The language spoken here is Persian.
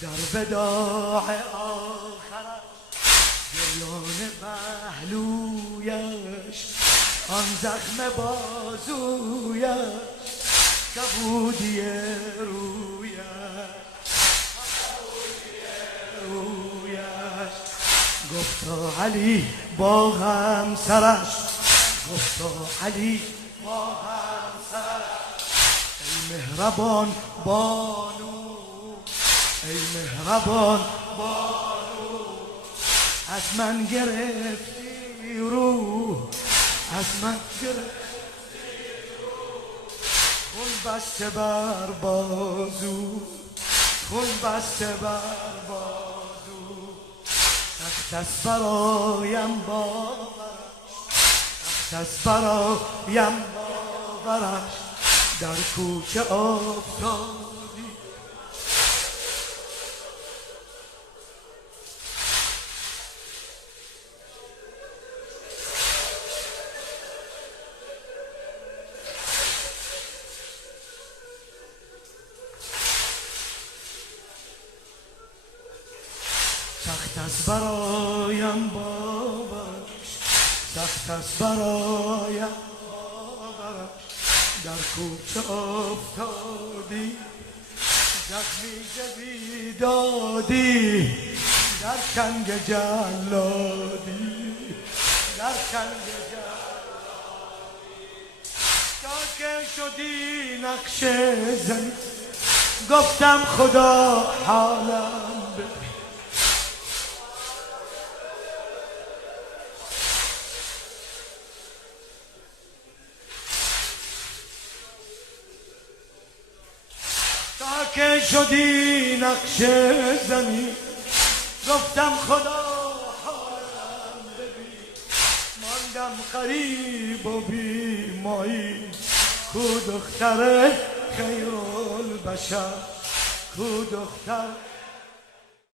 در وداع آخرش گریان پهلویش، آن زخم بازویش، کبودی رویش، گفتا علی با همسرش، گفتا علی با همسرش، ای مهربان بانو، ای مهربان بانو، از من گرفتی روح، از من گرفتی روح، خون بسته بر بازو، خون بسته بر بازو، سخت است برایم باورش، سخت است برایم باورش، در کوچه افتادی. سخت است برایم باورش، سخت است برایم باورش، در کوچه افتادی، زخمی جوی دادی، در کنگ جلادی، در کنگ جلادی، تا که شدی نقش زنی، گفتم خدا حالم ببین، تا که شدی نقش زنی، گفتم خدا حالم ببین، ماندم غریب و بی مایی، کو دختر خیرالبشر، کو دختر